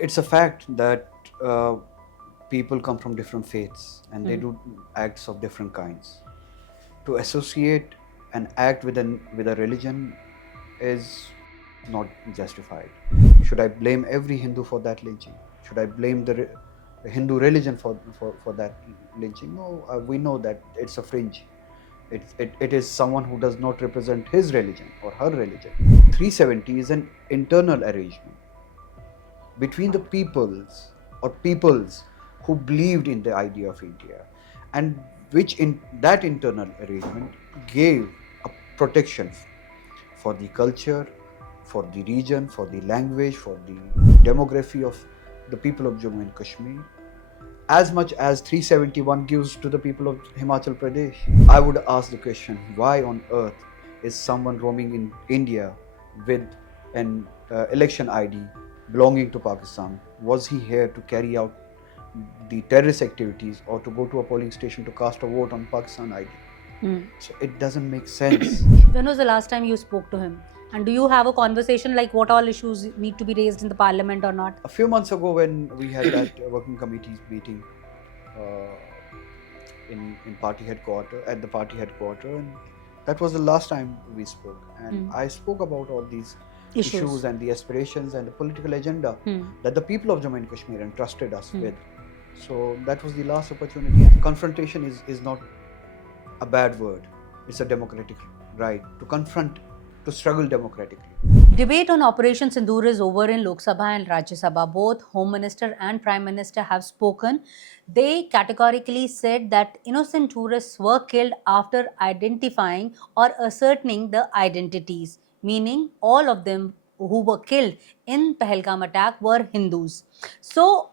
It's a fact that people come from different faiths and they do acts of different kinds. To associate an act with a religion is not justified. Should I blame every Hindu for that lynching? Should I blame the Hindu religion for that lynching? No, we know that it's a fringe. It is someone who does not represent his religion or her religion. 370 is an internal arrangement between the peoples who believed in the idea of India, and which in that internal arrangement gave a protection for the culture, for the region, for the language, for the demography of the people of Jammu and Kashmir, as much as 371 gives to the people of Himachal Pradesh. I would ask the question, why on earth is someone roaming in India with an election ID belonging to Pakistan? Was he here to carry out the terrorist activities or to go to a polling station to cast a vote on Pakistan ID? So it doesnn't make sense. When was the last time you spoke to him? And do you have a conversation like what all issues need to be raised in the parliament or not? A few months ago, when we had that working committee meeting in party headquarters, at the party headquarters, and that was the last time we spoke. And I spoke about all these issues and the aspirations and the political agenda that the people of Jammu and Kashmir entrusted us with. So that was the last opportunity. Confrontation is not a bad word. It's a democratic right to confront, to struggle democratically. Debate on Operation Sindoor is over in Lok Sabha and Rajya Sabha. Both Home Minister and Prime Minister have spoken. They categorically said that innocent tourists were killed after identifying or ascertaining the identities, meaning all of them who were killed in Pahalgam attack were Hindus. So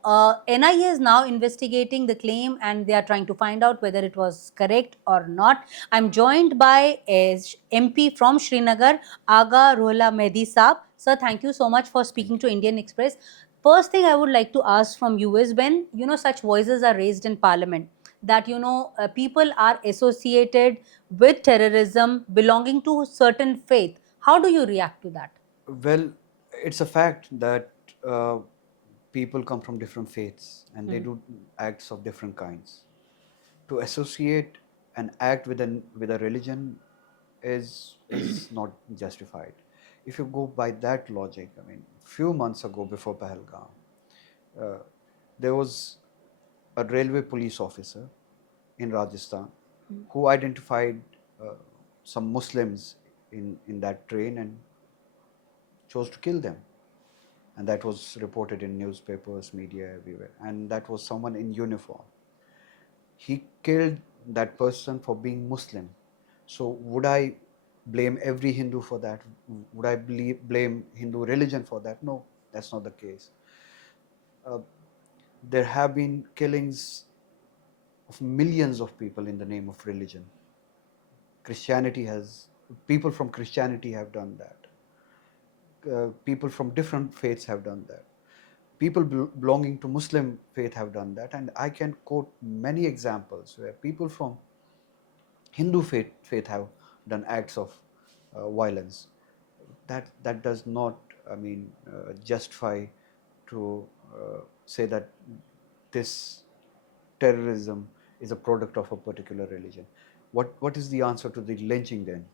NIA is now investigating the claim and they are trying to find out whether it was correct or not. I'm joined by a MP from Srinagar, Aga Ruhullah Mehdi Saab. Sir, thank you so much for speaking to Indian Express. First thing I would like to ask from you is when such voices are raised in Parliament that people are associated with terrorism belonging to certain faith. How do you react to that? Well, it's a fact that people come from different faiths and they do acts of different kinds. To associate an act with a religion is not justified. If you go by that logic, I mean, few months ago before Pahalgam, there was a railway police officer in Rajasthan who identified some Muslims in that train and chose to kill them. And that was reported in newspapers, media, everywhere. And that was someone in uniform. He killed that person for being Muslim. So would I blame every Hindu for that? Would I blame Hindu religion for that? No, that's not the case. There have been killings of millions of people in the name of religion. People from Christianity have done that. People from different faiths have done that. People belonging to Muslim faith have done that. And I can quote many examples where people from Hindu faith have done acts of violence. That does not, justify to say that this terrorism is a product of a particular religion. What is the answer to the lynching then?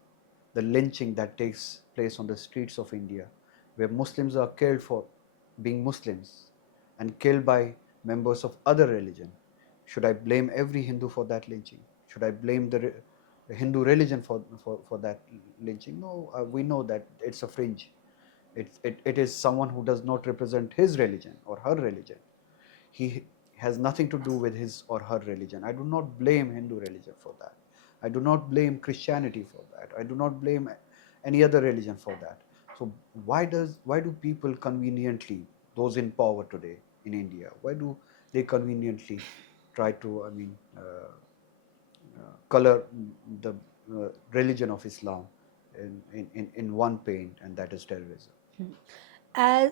The lynching that takes place on the streets of India, where Muslims are killed for being Muslims and killed by members of other religion. Should I blame every Hindu for that lynching? Should I blame the Hindu religion for that lynching? No, we know that it's a fringe. It is someone who does not represent his religion or her religion. He has nothing to do with his or her religion. I do not blame Hindu religion for that. I do not blame Christianity for that. I do not blame any other religion for that. So why do people conveniently, those in power today in India, why do they conveniently try to color the religion of Islam in one paint, and that is terrorism? As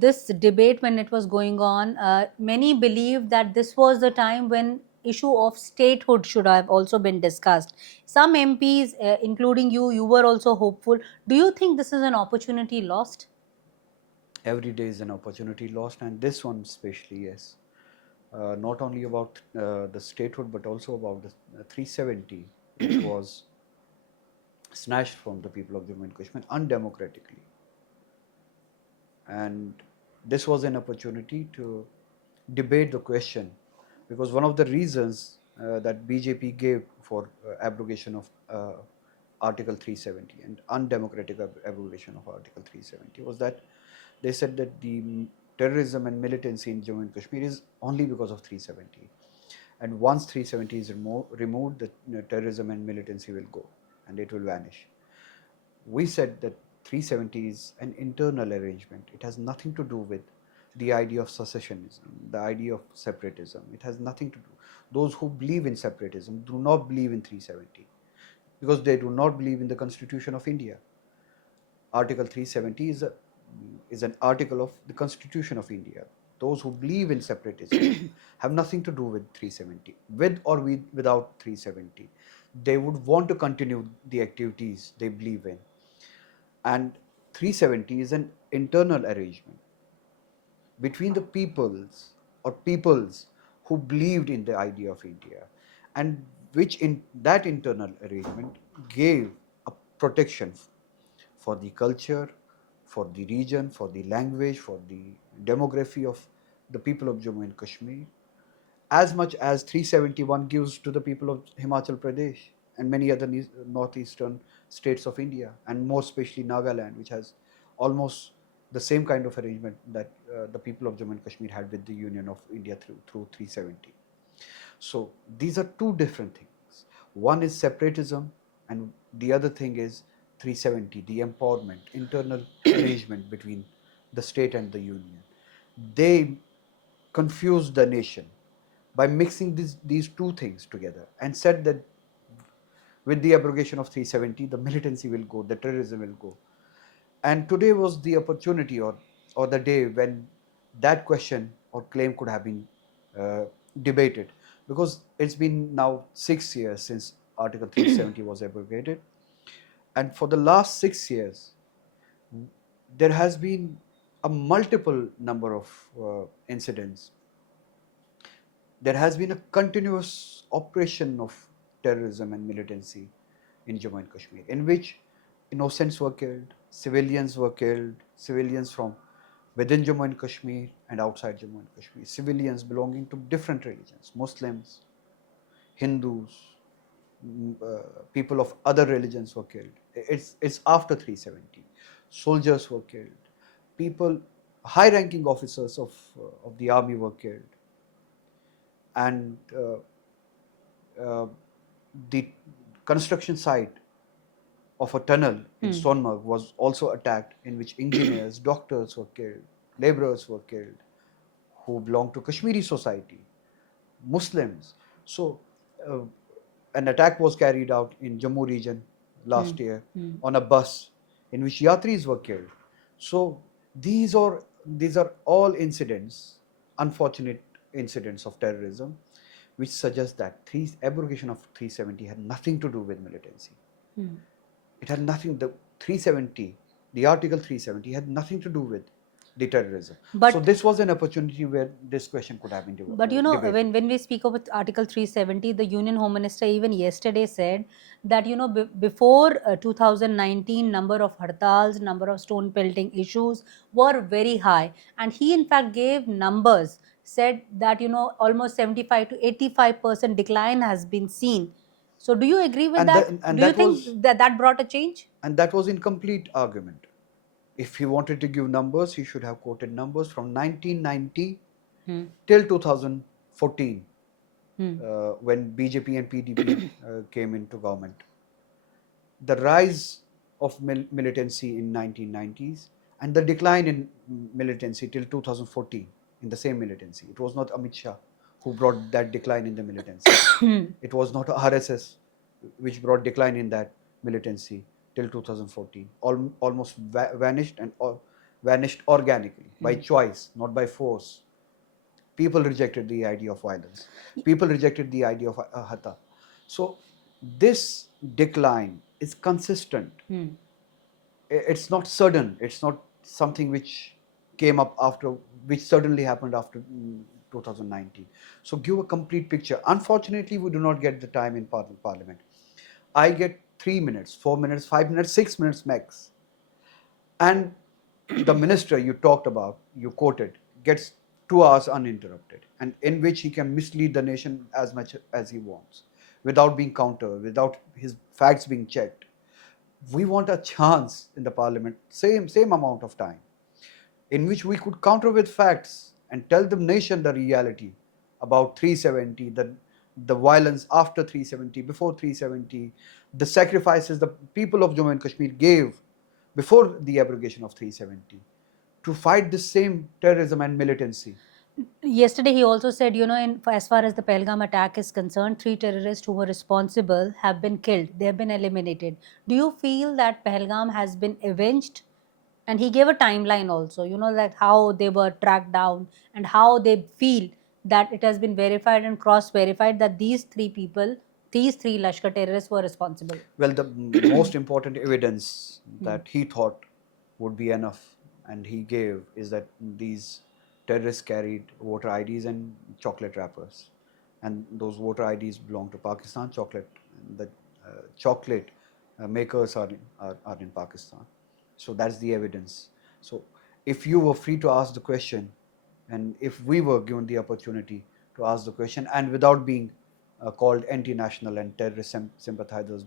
this debate when it was going on, many believe that this was the time when issue of statehood should have also been discussed. Some MPs, including you were also hopeful. Do you think this is an opportunity lost? every day is an opportunity lost, and this one especially, yes. Not only about the statehood, but also about the 370, which was snatched from the people of Jammu and Kashmir undemocratically. And this was an opportunity to debate the question, because one of the reasons that BJP gave for abrogation of Article 370 and undemocratic abrogation of Article 370 was that they said that the terrorism and militancy in Jammu and Kashmir is only because of 370. And once 370 is removed, the terrorism and militancy will go and it will vanish. We said that 370 is an internal arrangement. It has nothing to do with the idea of secessionism, the idea of separatism. It has nothing to do. Those who believe in separatism do not believe in 370 because they do not believe in the Constitution of India. Article 370 is an article of the Constitution of India. Those who believe in separatism have nothing to do with 370. With or without 370, they would want to continue the activities they believe in. And 370 is an internal arrangement between the peoples or peoples who believed in the idea of India, and which in that internal arrangement gave a protection for the culture, for the region, for the language, for the demography of the people of Jammu and Kashmir, as much as 371 gives to the people of Himachal Pradesh and many other northeastern states of India, and more especially Nagaland, which has almost the same kind of arrangement that the people of Jammu and Kashmir had with the Union of India through 370. So these are two different things. One is separatism, and the other thing is 370, the empowerment, internal arrangement between the state and the union. They confused the nation by mixing these two things together and said that with the abrogation of 370, the militancy will go, the terrorism will go. And today was the opportunity or the day when that question or claim could have been debated, because it's been now 6 years since Article 370 was abrogated, and for the last 6 years there has been a multiple number of incidents. There has been a continuous operation of terrorism and militancy in Jammu and Kashmir, in which innocents were killed, civilians were killed, civilians from within Jammu and Kashmir and outside Jammu and Kashmir, civilians belonging to different religions, Muslims, Hindus, people of other religions were killed. It's after 370. Soldiers were killed. People, high-ranking officers of the army were killed. And the construction site of a tunnel in Sonmarg was also attacked, in which engineers, doctors were killed, laborers were killed, who belonged to Kashmiri society, Muslims. So an attack was carried out in Jammu region last year on a bus, in which yatris were killed. So these are all incidents, unfortunate incidents of terrorism, which suggest that abrogation of 370 had nothing to do with militancy. It had nothing. The 370, the Article 370, had nothing to do with the terrorism. But- so this was an opportunity where this question could have been debated. But when we speak about Article 370, the Union Home Minister even yesterday said that before 2019, number of hartals, number of stone pelting issues were very high, and he in fact gave numbers, said that almost 75 to 85% decline has been seen. So do you agree with And that? and do you that think was- that brought a change? And that was incomplete argument. If he wanted to give numbers, he should have quoted numbers from 1990 till 2014, when BJP and PDP came into government. The rise of militancy in 1990s and the decline in militancy till 2014 in the same militancy. It was not Amit Shah who brought that decline in the militancy. It was not RSS which brought decline in that militancy till 2014. Almost vanished, and vanished organically by choice, not by force. People rejected the idea of violence. People rejected the idea of hatha. So this decline is consistent. It's not sudden. It's not something which came up after, which certainly happened after 2019. So give a complete picture. Unfortunately, we do not get the time in Parliament. I get 3 minutes, 4 minutes, 5 minutes, 6 minutes max. And the minister you talked about, you quoted, gets 2 hours uninterrupted, and in which he can mislead the nation as much as he wants, without being countered, without his facts being checked. We want a chance in the parliament, same amount of time, in which we could counter with facts and tell the nation the reality about 370, the violence after 370, before 370, the sacrifices the people of Jammu and Kashmir gave before the abrogation of 370 to fight the same terrorism and militancy. Yesterday, he also said, as far as the Pahalgam attack is concerned, 3 terrorists who were responsible have been killed. They have been eliminated. Do you feel that Pahalgam has been avenged? And he gave a timeline also, like how they were tracked down and how they feel that it has been verified and cross-verified that these 3 people, these 3 Lashkar terrorists were responsible. Well, the most important evidence that he thought would be enough and he gave is that these terrorists carried voter IDs and chocolate wrappers. And those voter IDs belong to Pakistan, the chocolate makers are in Pakistan. So that's the evidence. So if you were free to ask the question, and if we were given the opportunity to ask the question, and without being called anti-national and terrorist sympathizers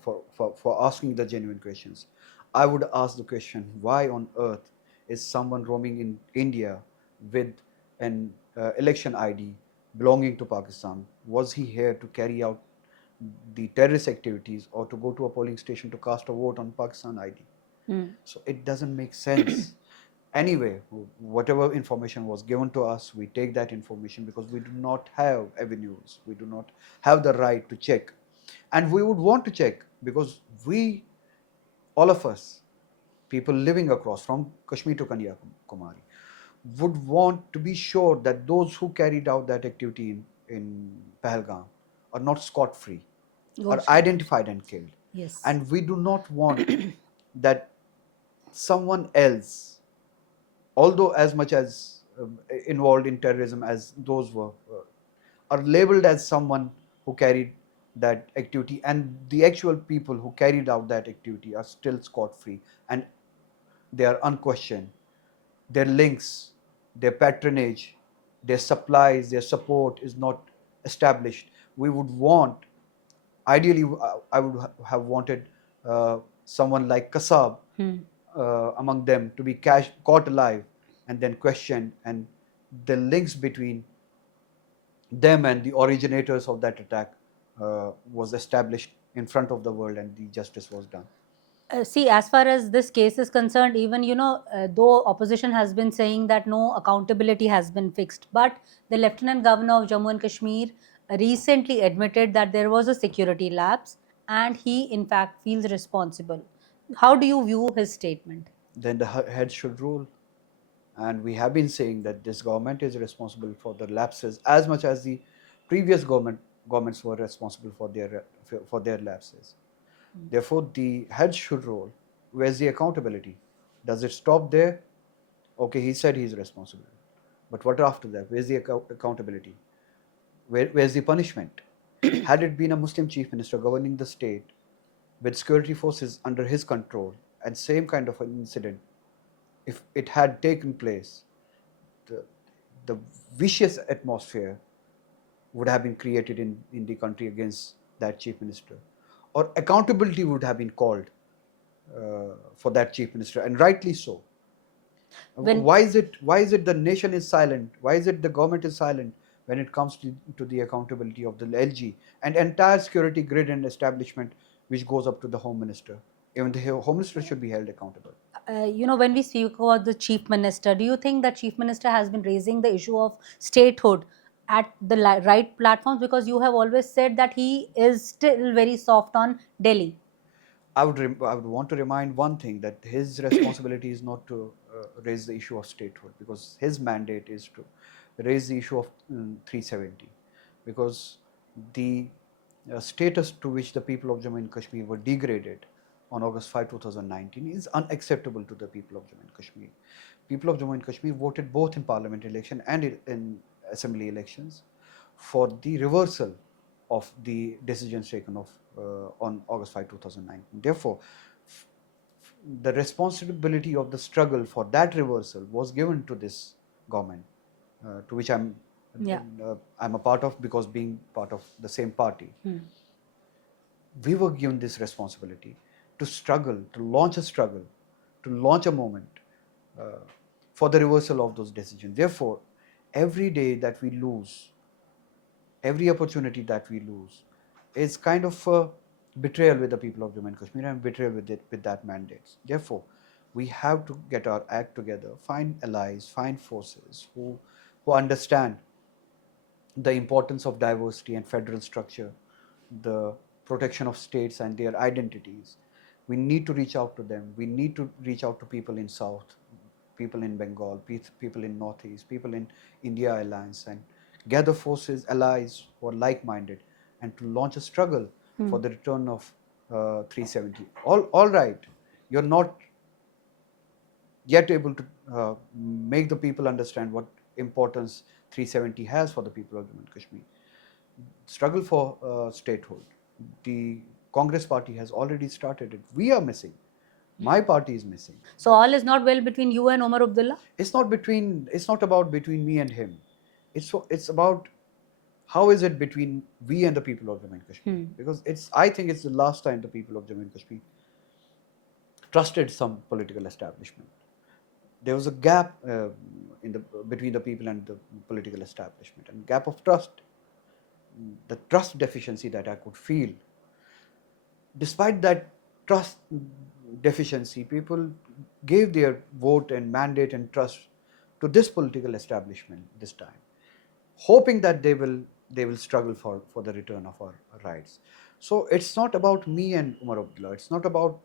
for asking the genuine questions, I would ask the question, why on earth is someone roaming in India with an election ID belonging to Pakistan? Was he here to carry out the terrorist activities or to go to a polling station to cast a vote on Pakistan ID? So it doesn't make sense. Anyway, whatever information was given to us, we take that information because we do not have avenues, we do not have the right to check. And we would want to check because we, all of us, people living across from Kashmir to Kanyakumari, would want to be sure that those who carried out that activity in Pahalgam are not scot-free, are identified and killed. Yes. And we do not want that someone else, although as much as involved in terrorism as those were, are labeled as someone who carried that activity, and the actual people who carried out that activity are still scot-free and they are unquestioned. Their links, their patronage, their supplies, their support is not established. We would want, ideally, I would have wanted someone like Kasab among them to be caught alive and then questioned, and the links between them and the originators of that attack was established in front of the world and the justice was done. See, as far as this case is concerned, even, though opposition has been saying that no accountability has been fixed, but the Lieutenant Governor of Jammu and Kashmir recently admitted that there was a security lapse and he, in fact, feels responsible. How do you view his statement? Then the head should rule. And we have been saying that this government is responsible for the lapses as much as the previous governments were responsible for their lapses. Therefore, the head should rule. Where's the accountability? Does it stop there? Okay, he said he's responsible. But what after that? Where's the accountability? Where's the punishment? Had it been a Muslim chief minister governing the state with security forces under his control and same kind of an incident, if it had taken place, the vicious atmosphere would have been created in the country against that chief minister, or accountability would have been called for that chief minister, and rightly so. Why is it the nation is silent? Why is it the government is silent when it comes to the accountability of the LG and entire security grid and establishment which goes up to the Home Minister? Even the Home Minister should be held accountable. When we speak about the chief minister, do you think that chief minister has been raising the issue of statehood at the right platforms? Because you have always said that he is still very soft on Delhi. I would want to remind one thing, that his responsibility is not to raise the issue of statehood, because his mandate is to raise the issue of 370, because the status to which the people of Jammu and Kashmir were degraded on August 5, 2019 is unacceptable to the people of Jammu and Kashmir. people of Jammu and Kashmir voted both in parliament election and in assembly elections for the reversal of the decisions taken on August 5, 2019. Therefore, the responsibility of the struggle for that reversal was given to this government, to which I'm a part of, because being part of the same party. We were given this responsibility to struggle, to launch a struggle, to launch a movement for the reversal of those decisions. Therefore, every day that we lose, every opportunity that we lose, is kind of a betrayal with the people of Jammu and Kashmir and betrayal with that mandate. Therefore, we have to get our act together, find allies, find forces who understand the importance of diversity and federal structure, the protection of states and their identities. We need to reach out to them. We need to reach out to people in South, people in Bengal, people in Northeast, people in India Alliance, and gather forces, allies who are like-minded, and to launch a struggle for the return of 370. All right, you're not yet able to make the people understand what importance 370 has for the people of Jammu and Kashmir. Struggle for statehood. The Congress party has already started it. We are missing. My party is missing. So all is not well between you and Omar Abdullah? It's not about between me and him. It's about how is it between we and the people of Jammu and Kashmir. Because I think it's the last time the people of Jammu and Kashmir trusted some political establishment. There was a gap between the people and the political establishment, and gap of trust, the trust deficiency that I could feel. Despite that trust deficiency, people gave their vote and mandate and trust to this political establishment this time, hoping that they will struggle for the return of our rights. So it's not about me and Omar Abdullah. It's not about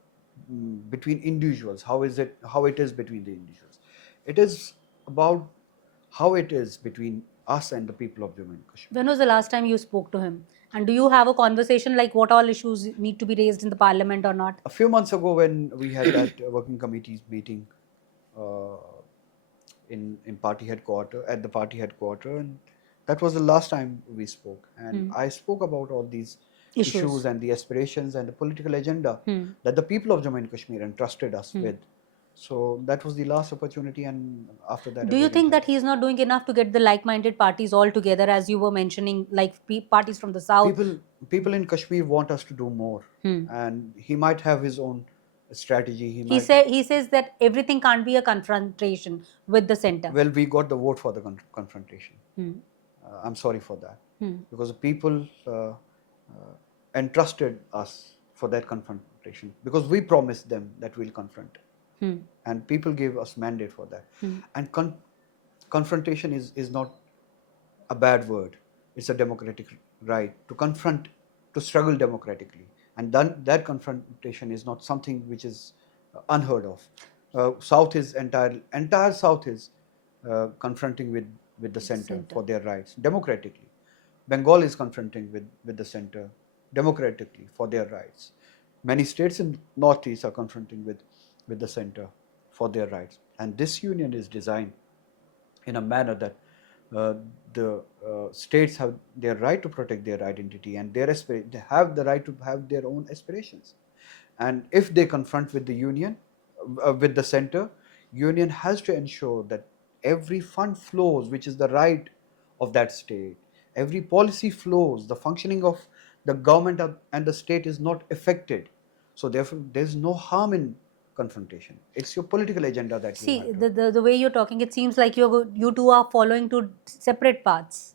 between individuals. How it is between the individuals. It is about how it is between us and the people of Jammu and Kashmir. When was the last time you spoke to him? And do you have a conversation like what all issues need to be raised in the parliament or not? A few months ago, when we had that working committee's meeting in party headquarters, at the party headquarters, and that was the last time we spoke. And I spoke about all these issues and the aspirations and the political agenda that the people of Jammu and Kashmir entrusted us with. So that was the last opportunity, and after that. Do you think that he is not doing enough to get the like-minded parties all together, as you were mentioning, like parties from the south? People in Kashmir want us to do more, and he might have his own strategy. He says that everything can't be a confrontation with the center. Well, we got the vote for the confrontation. I'm sorry for that, because the people entrusted us for that confrontation, because we promised them that we'll confront. And people gave us mandate for that. And confrontation is not a bad word. It's a democratic right to confront, to struggle democratically. And that confrontation is not something which is unheard of. South is entire South is confronting with the center for their rights democratically. Bengal is confronting with the center democratically for their rights. Many states in Northeast are confronting with the center for their rights. And this union is designed in a manner that the states have their right to protect their identity, and they have the right to have their own aspirations. And if they confront with the union, with the center, union has to ensure that every fund flows, which is the right of that state. Every policy flows, the functioning of the government and the state is not affected. So therefore, there is no harm in confrontation. It's your political agenda that see, you have to. the way you're talking, it seems like you two are following two separate paths.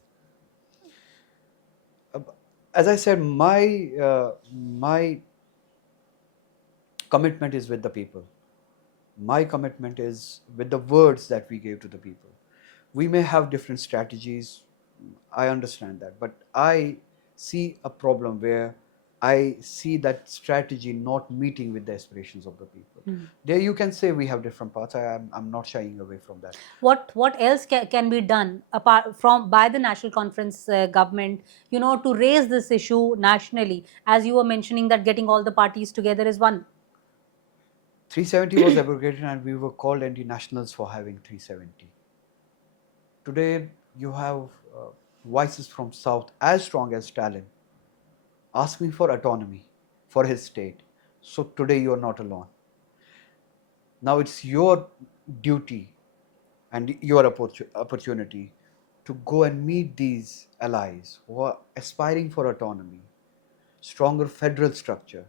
As I said, my commitment is with the people. My commitment is with the words that we gave to the people. We may have different strategies. I understand that, but I see a problem where I see that strategy not meeting with the aspirations of the people. There you can say we have different paths. I'm not shying away from that. What else can be done apart from by the national conference government, to raise this issue nationally? As you were mentioning that getting all the parties together is one. 370 was abrogated and we were called anti-nationals for having 370. Today you have voices from South as strong as Stalin asking for autonomy for his state. So today you are not alone. Now it's your duty and your opportunity to go and meet these allies who are aspiring for autonomy, stronger federal structure,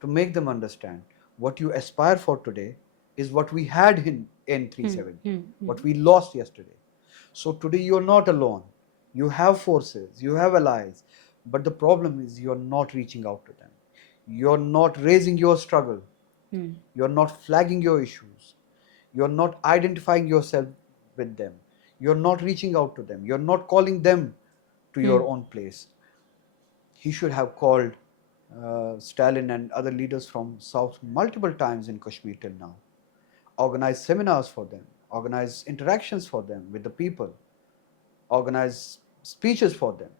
to make them understand what you aspire for today is what we had in N370, what we lost yesterday. So today you are not alone. You have forces, you have allies, but the problem is you are not reaching out to them. You are not raising your struggle. You are not flagging your issues. You are not identifying yourself with them. You are not reaching out to them. You are not calling them to your own place. He should have called Stalin and other leaders from South multiple times in Kashmir till now, organize seminars for them, organize interactions for them with the people, organize speeches for them,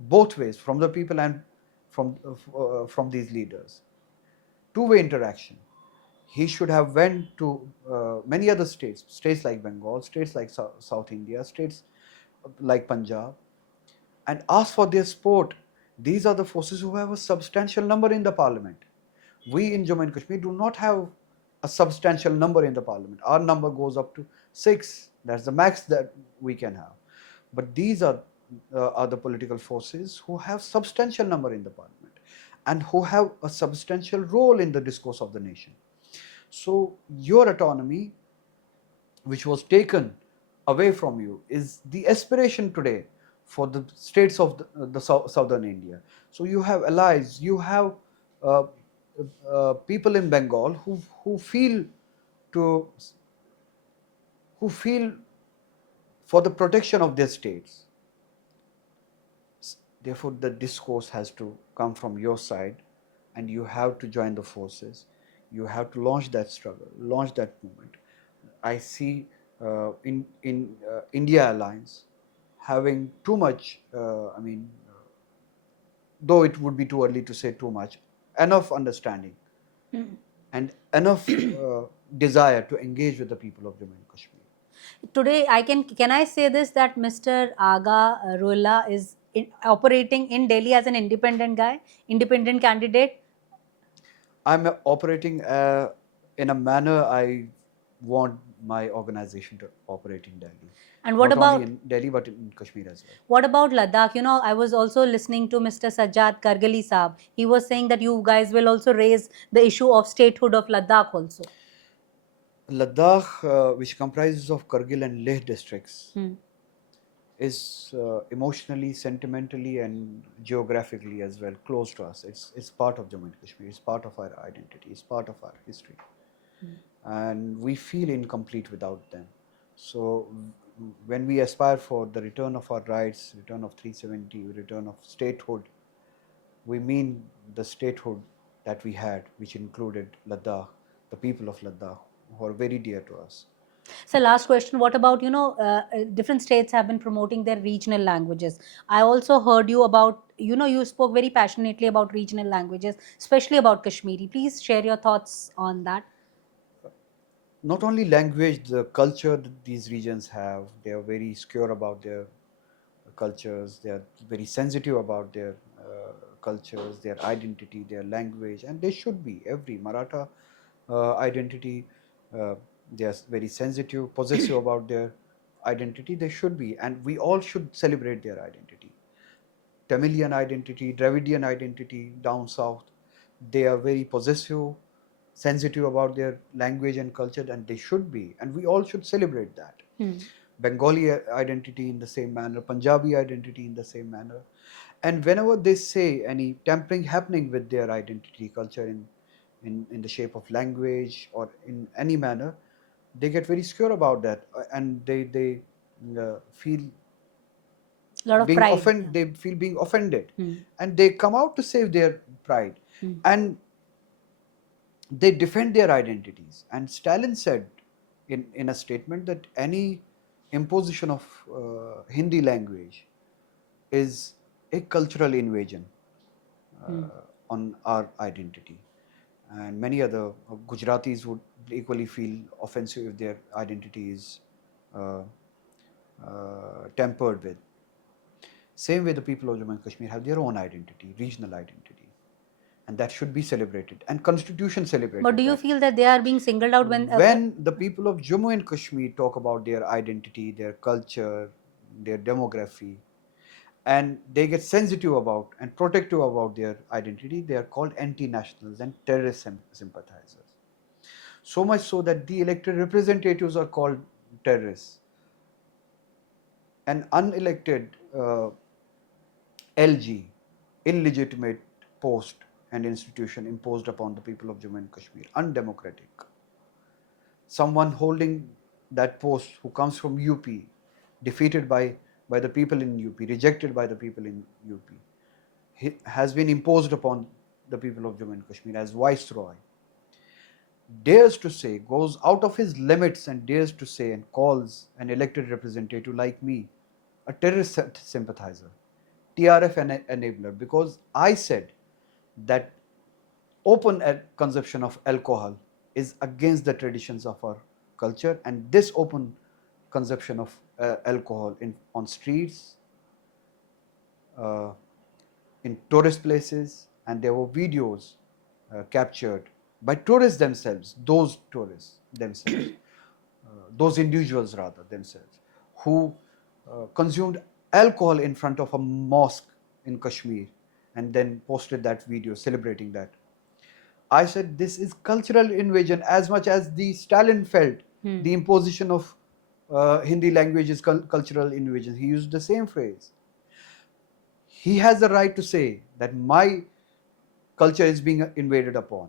both ways, from the people and from these leaders. Two-way interaction. He should have went to many other states, states like Bengal, states like South India, states like Punjab, and ask for their support. These are the forces who have a substantial number in the parliament. We in Jammu and Kashmir do not have a substantial number in the parliament. Our number goes up to 6. That's the max that we can have. But these are the political forces who have substantial number in the parliament and who have a substantial role in the discourse of the nation. So your autonomy, which was taken away from you, is the aspiration today for the states of the southern India. So you have allies, you have uh, people in Bengal who feel to who feel for the protection of their states. Therefore, the discourse has to come from your side, and you have to join the forces. You have to launch that struggle, launch that movement. I see in India Alliance having too much. Though it would be too early to say too much, enough understanding and enough desire to engage with the people of Jammu and Kashmir. Today, can I say this, that Mr. Aga Ruhullah is operating in Delhi as an independent guy, independent candidate? I'm operating in a manner I want my organization to operate in Delhi. And what Not about only in Delhi but in Kashmir as well. what about Ladakh? You know, I was also listening to Mr. Sajjad Kargali Saab. He was saying that you guys will also raise the issue of statehood of Ladakh also. Ladakh, which comprises of Kargil and Leh districts, is emotionally, sentimentally, and geographically as well close to us. It's part of Jammu and Kashmir. It's part of our identity. It's part of our history, and we feel incomplete without them. So when we aspire for the return of our rights, return of 370, return of statehood, we mean the statehood that we had, which included Ladakh, the people of Ladakh, who are very dear to us. So last question, what about, different states have been promoting their regional languages. I also heard you about, you spoke very passionately about regional languages, especially about Kashmiri. Please share your thoughts on that. Not only language, the culture that these regions have, they are very secure about their cultures, they are very sensitive about their cultures, their identity, their language, and they should be. Every Maratha identity, they are very sensitive, possessive about their identity, they should be, and we all should celebrate their identity. Tamilian identity, Dravidian identity down south, they are very possessive, sensitive about their language and culture, and they should be, and we all should celebrate that. Bengali identity in the same manner, Punjabi identity in the same manner. And whenever they say any tampering happening with their identity, culture in the shape of language or in any manner, they get very secure about that, and they feel A lot of being pride. offended. They feel being offended, and they come out to save their pride, and they defend their identities. And Stalin said in a statement that any imposition of Hindi language is a cultural invasion on our identity. and many other Gujaratis would equally feel offensive if their identity is uh, tempered with. Same way, the people of Jammu and Kashmir have their own identity, regional identity, and that should be celebrated. And Constitution celebrated. But do you that. feel that they are being singled out when When the people of Jammu and Kashmir talk about their identity, their culture, their demography, and they get sensitive about and protective about their identity, they are called anti-nationals and terrorist sympathizers. So much so that the elected representatives are called terrorists. An unelected LG, illegitimate post and institution imposed upon the people of Jammu and Kashmir, undemocratic. Someone holding that post who comes from UP, defeated by the people in UP, rejected by the people in UP, has been imposed upon the people of Jammu and Kashmir as viceroy, dares to say, goes out of his limits and dares to say and calls an elected representative like me a terrorist sympathizer, TRF enabler, because I said that open consumption of alcohol is against the traditions of our culture, and this open consumption of alcohol on streets, in tourist places, and there were videos captured by tourists themselves, those tourists themselves, those individuals rather themselves, who consumed alcohol in front of a mosque in Kashmir and then posted that video celebrating that. I said this is cultural invasion as much as the Stalin felt the imposition of Hindi language is cultural invasion. He used the same phrase. He has the right to say that my culture is being invaded upon,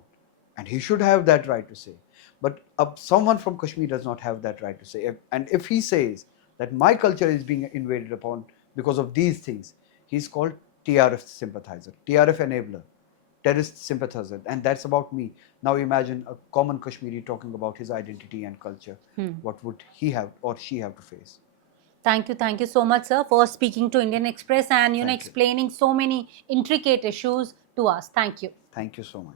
and he should have that right to say. But someone from Kashmir does not have that right to say. And if he says that my culture is being invaded upon because of these things, he's called TRF sympathizer, TRF enabler, terrorist sympathizer, and that's about me. Now imagine a common Kashmiri talking about his identity and culture. What would he have or she have to face? Thank you so much, sir, for speaking to Indian Express and Thank you. explaining so many intricate issues to us. Thank you. Thank you so much.